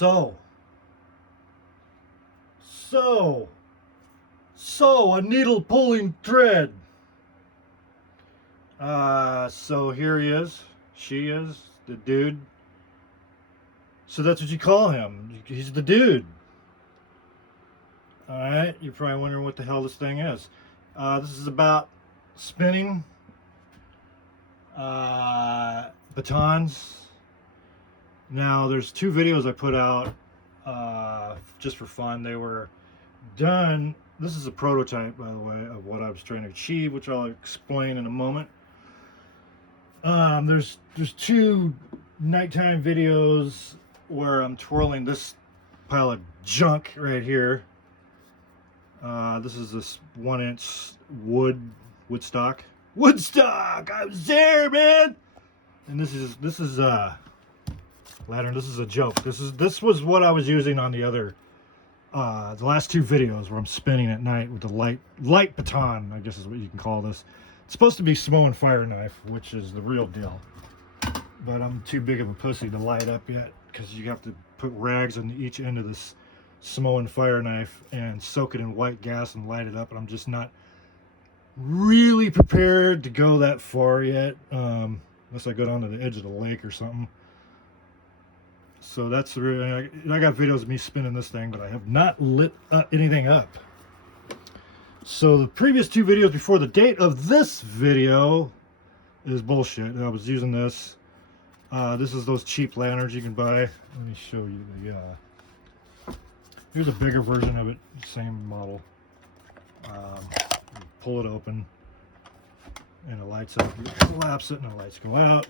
So, so, so, a needle pulling thread. So here he is. She is the dude. So that's what you call him. He's the dude. Alright, you're probably wondering what the hell this thing is. This is about spinning batons. Now, there's two videos I put out just for fun. They were done. This is a prototype, by the way, of what I was trying to achieve, which I'll explain in a moment. There's two nighttime videos where I'm twirling this pile of junk right here. This is this 1-inch Woodstock. I was there, man. And this is Lantern. This is a joke. This was what I was using on the other the last two videos where I'm spinning at night with the light baton, I guess is what you can call this. It's supposed to be Samoan fire knife, which is the real deal. But I'm too big of a pussy to light up yet, because you have to put rags on each end of this Samoan fire knife and soak it in white gas and light it up, and I'm just not really prepared to go that far yet, unless I go down to the edge of the lake or something. So that's the real. I got videos of me spinning this thing, but I have not lit anything up. So the previous two videos before the date of this video is bullshit. I was using this. This is those cheap lanterns you can buy. Let me show you the. Here's a bigger version of it, same model. Pull it open, and it lights up. You collapse it, and the lights go out.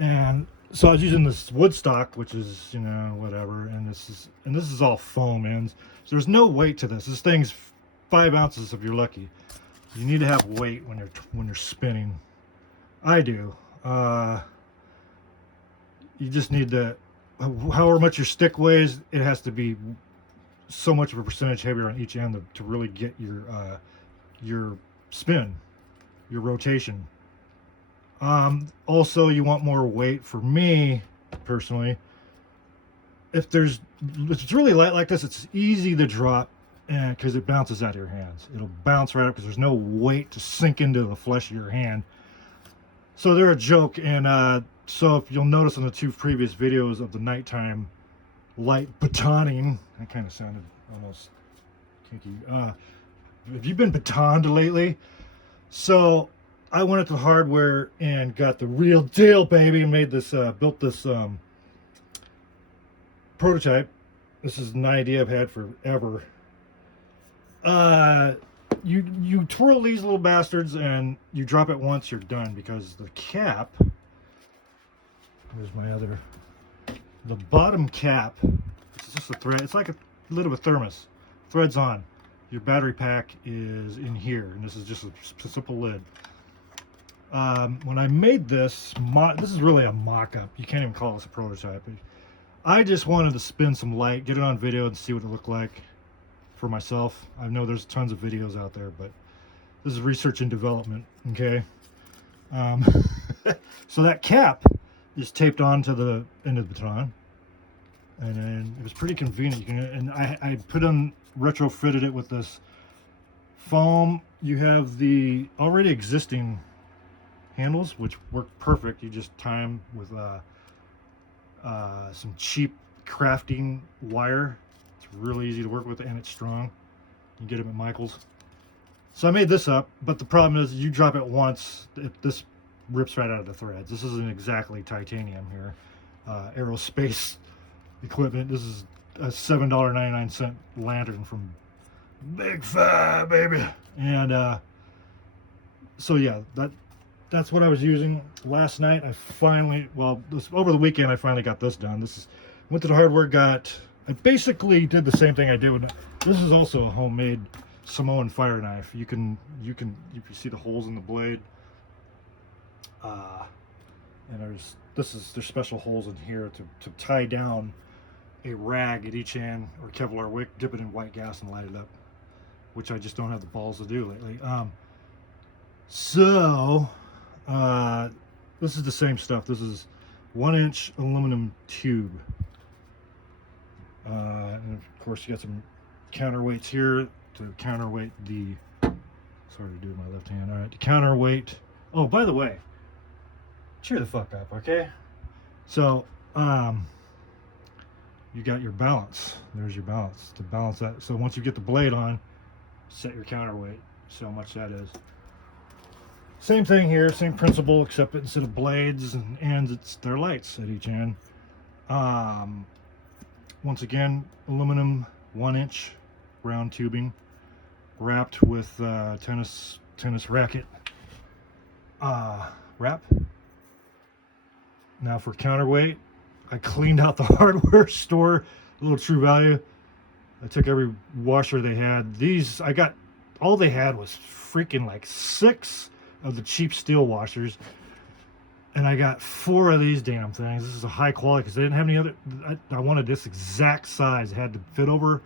And so I was using this Woodstock, which is, you know, whatever, and this is all foam ends. So there's no weight to this. This thing's 5 ounces if you're lucky. You need to have weight when you're spinning. I do. You just need to, however much your stick weighs, it has to be so much of a percentage heavier on each end to really get your spin, your rotation. Also, you want more weight. For me personally, if it's really light like this, it's easy to drop, and because it bounces out of your hands, it'll bounce right up because there's no weight to sink into the flesh of your hand. So they're a joke. And so if you'll notice on the two previous videos of the nighttime light batoning, that kind of sounded almost kinky. Have you been batoned lately? So I went at the hardware and got the real deal, baby, and made this, built this prototype. This is an idea I've had forever. You twirl these little bastards and you drop it once, you're done, because the cap, here's my other, the bottom cap, it's just a thread, it's like a lid of a thermos, thread's on. Your battery pack is in here, and this is just a simple lid. When I made this, this is really a mock-up. You can't even call this a prototype. I just wanted to spin some light, get it on video, and see what it looked like for myself. I know there's tons of videos out there, but this is research and development, okay? So that cap is taped onto the end of the baton, and then it was pretty convenient. And I retrofitted it with this foam. You have the already existing handles, which work perfect. You just tie them with some cheap crafting wire. It's really easy to work with, and it's strong. You can get them at Michael's. So I made this up, but the problem is you drop it once, this rips right out of the threads. This isn't exactly titanium here. Aerospace equipment. This is a $7.99 lantern from Big Five, baby. And so yeah, that's what I was using last night. I finally, over the weekend, I finally got this done. Went to the hardware, I basically did the same thing I did with, this is also a homemade Samoan fire knife. You can, if you see the holes in the blade, and there's special holes in here to tie down a rag at each end, or Kevlar wick, dip it in white gas and light it up, which I just don't have the balls to do lately. This is the same stuff. This is 1-inch aluminum tube. And of course, you got some counterweights here to counterweight the. Sorry to do with my left hand. All right, to counterweight. Oh, by the way, cheer the fuck up, okay? So, you got your balance. There's your balance to balance that. So once you get the blade on, set your counterweight. So much that is. Same thing here, same principle, except instead of blades and ends, they're lights at each end. Once again, aluminum 1-inch round tubing, wrapped with tennis racket wrap. Now for counterweight, I cleaned out the hardware store, a little True Value. I took every washer they had. These, I got, all they had was freaking like 6 of the cheap steel washers. And I got 4 of these damn things. This is a high quality because they didn't have any other. I wanted this exact size. It had to fit over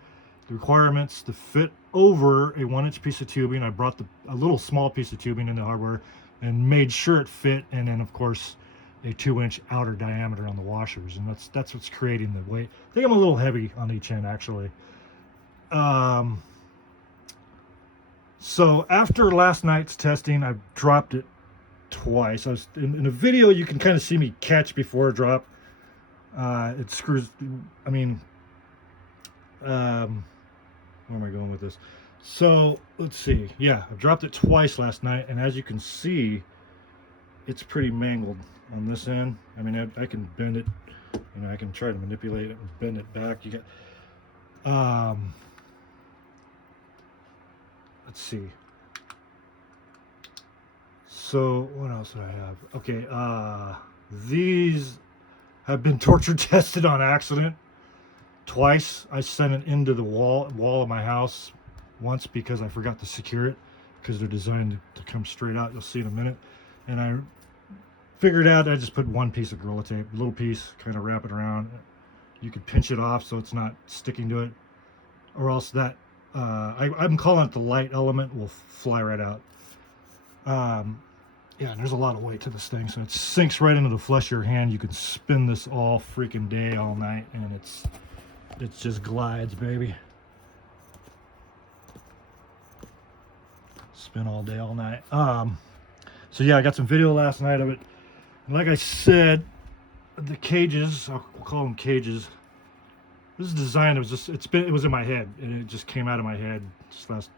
the requirements to fit over a 1-inch piece of tubing. I brought a little small piece of tubing in the hardware and made sure it fit. And then of course a 2-inch outer diameter on the washers, and that's what's creating the weight. I think I'm a little heavy on each end actually. So after last night's testing, I dropped it twice. I was in a video, you can kind of see me catch before a drop. It screws. I mean, where am I going with this? So let's see. Yeah, I dropped it twice last night, and as you can see, it's pretty mangled on this end. I mean, I can bend it. You know, I can try to manipulate it and bend it back. You got. Let's see. So what else did I have? Okay, these have been torture tested on accident twice. I sent it into the wall of my house once because I forgot to secure it because they're designed to come straight out. You'll see in a minute. And I figured out I just put 1 piece of Gorilla Tape, a little piece, kind of wrap it around. You could pinch it off so it's not sticking to it, or else that I'm calling it the light element will fly right out. Yeah, and there's a lot of weight to this thing, so it sinks right into the flesh of your hand. You can spin this all freaking day, all night, and it just glides, baby. Spin all day, all night. So yeah, I got some video last night of it. And like I said, the cages, we'll call them cages. This is designed. It was in my head, and it just came out of my head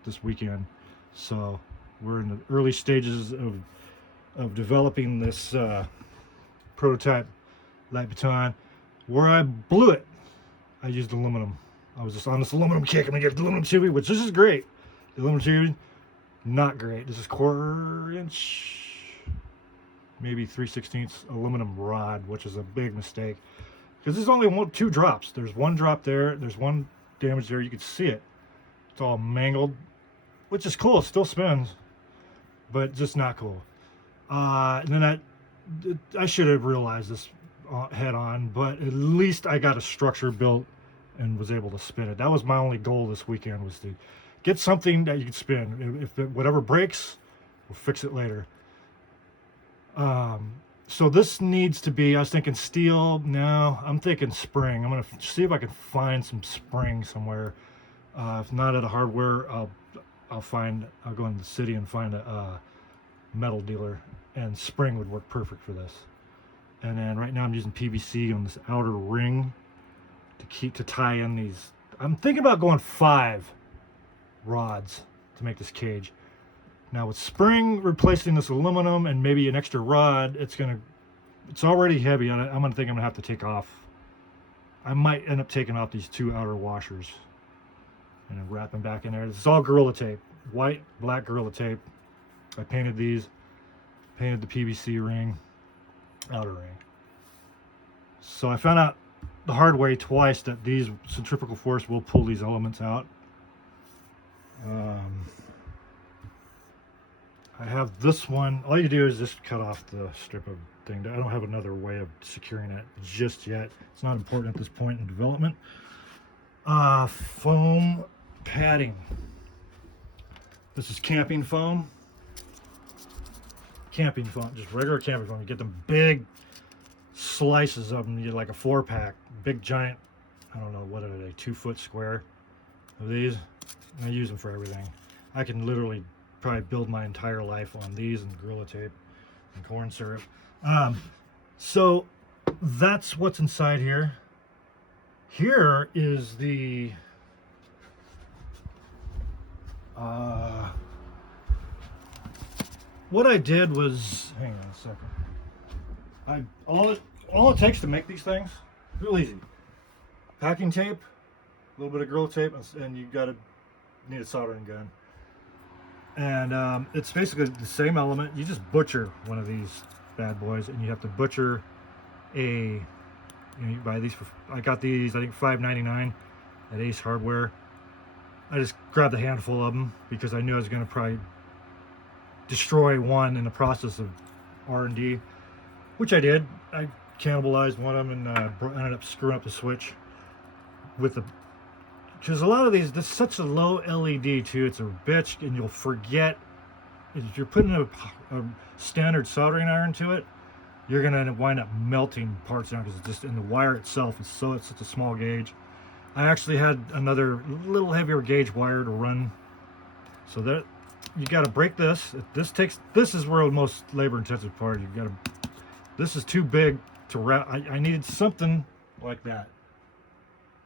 this weekend. So we're in the early stages of developing this prototype light baton. Where I blew it, I used aluminum. I was just on this aluminum kick. I'm gonna get aluminum tubing, which this is great. The aluminum tubing, not great. This is 1/4 inch, maybe 3/16 aluminum rod, which is a big mistake. Because there's only 2 drops. There's 1 drop there. There's 1 damage there. You can see it. It's all mangled, which is cool. It still spins, but just not cool. And then I should have realized this head on, but at least I got a structure built and was able to spin it. That was my only goal this weekend, was to get something that you can spin. If whatever breaks, we'll fix it later. So this needs to be, I was thinking steel. No, I'm thinking spring. I'm going to see if I can find some spring somewhere. If not at a hardware, I'll go in the city and find a metal dealer, and spring would work perfect for this. And then right now I'm using PVC on this outer ring to tie in these. I'm thinking about going 5 rods to make this cage. Now with spring replacing this aluminum and maybe an extra rod, it's already heavy. I'm gonna have to take off. I might end up taking off these 2 outer washers and then wrap them back in there. This is all Gorilla Tape, white, black Gorilla Tape. I painted these, painted the PVC ring, outer ring. So I found out the hard way twice that these centrifugal force will pull these elements out. I have this one. All you do is just cut off the strip of thing. I don't have another way of securing it just yet. It's not important at this point in development. Foam padding. This is camping foam. Camping foam, just regular camping foam. You get them big slices of them. You get like a 4-pack, big giant I don't know, what are they, 2-foot square of these. And I use them for everything. I can literally probably build my entire life on these and Gorilla Tape and corn syrup. So that's what's inside here. Here is the what I did was, hang on a second. All it takes to make these things, real easy. Packing tape, a little bit of Gorilla Tape, and you need a soldering gun. And it's basically the same element. You just butcher one of these bad boys, and you have to butcher you buy these for, I got these, I think $5.99 at Ace Hardware. I just grabbed a handful of them because I knew I was going to probably destroy one in the process of R&D, which I did. I cannibalized one of them and ended up screwing up the switch with the, because a lot of these, this is such a low LED too, it's a bitch, and you'll forget, if you're putting a standard soldering iron to it, you're gonna wind up melting parts down because it's just in the wire itself. It's such a small gauge. I actually had another little heavier gauge wire to run, so that you got to break this. This is where the most labor intensive part. This is too big to wrap. I needed something like that,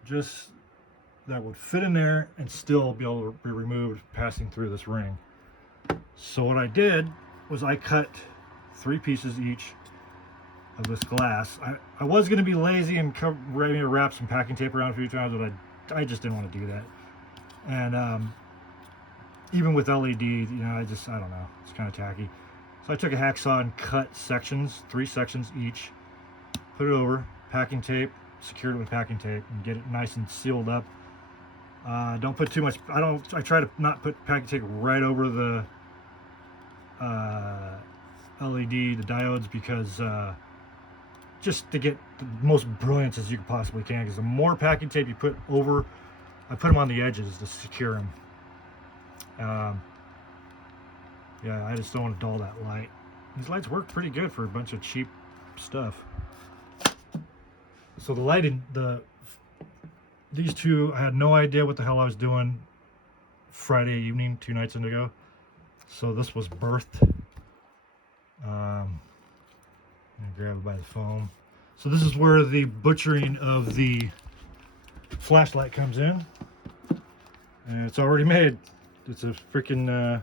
just that would fit in there and still be able to be removed passing through this ring. So what I did was I cut 3 pieces each of this glass. I was going to be lazy and ready to wrap some packing tape around a few times, but I just didn't want to do that. And even with LED, I don't know, it's kind of tacky. So I took a hacksaw and cut sections, 3 sections each, put it over, packing tape, secured it with packing tape, and get it nice and sealed up. Don't put too much, I try to not put packing tape right over the LED, the diodes, because just to get the most brilliance as you possibly can, because the more packing tape you put over, I put them on the edges to secure them. Yeah, I just don't want to dull that light. These lights work pretty good for a bunch of cheap stuff. So the lighting, these two, I had no idea what the hell I was doing Friday evening, 2 nights ago. So this was birthed. I'm gonna grab it by the foam. So this is where the butchering of the flashlight comes in, and it's already made. It's a freaking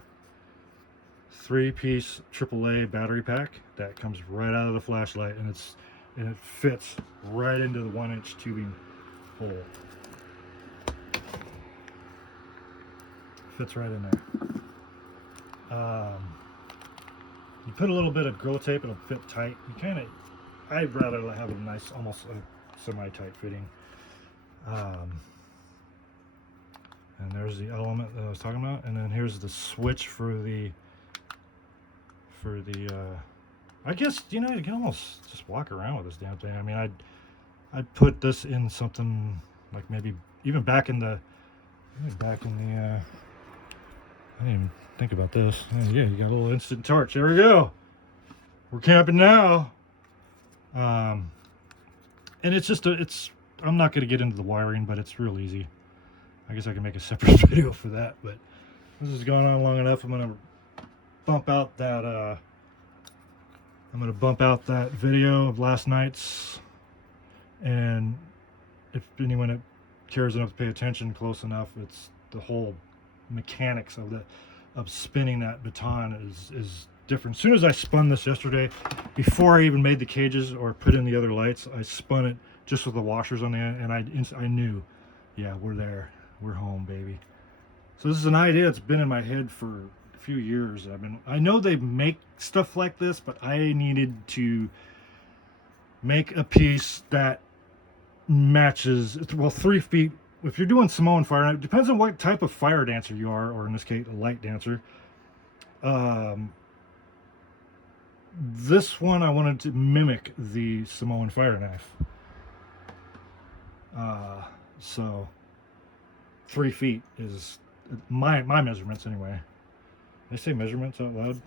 3-piece AAA battery pack that comes right out of the flashlight, and it fits right into the 1-inch tubing hole. Fits right in there. You put a little bit of Gorilla Tape, it'll fit tight. I'd rather have a nice, almost a semi-tight fitting. And there's the element that I was talking about, and then here's the switch for the I guess, you can almost just walk around with this damn thing. I mean, I'd put this in something like maybe even back in the I didn't even think about this. Oh, yeah, you got a little instant torch. There we go. We're camping now. And it's just I'm not going to get into the wiring, but it's real easy. I guess I can make a separate video for that, but this has gone on long enough. I'm going to bump out that video of last night's, and if anyone cares enough to pay attention close enough, it's the whole mechanics of spinning that baton is different. As soon as I spun this yesterday, before I even made the cages or put in the other lights, I spun it just with the washers on the end, and I knew, yeah, we're there, we're home, baby. So this is an idea that's been in my head for a few years. I know they make stuff like this, but I needed to make a piece that matches, well, 3 feet. If you're doing Samoan fire, it depends on what type of fire dancer you are, or in this case, a light dancer. This one I wanted to mimic the Samoan fire knife. So 3 feet is my measurements anyway. They say measurements out loud.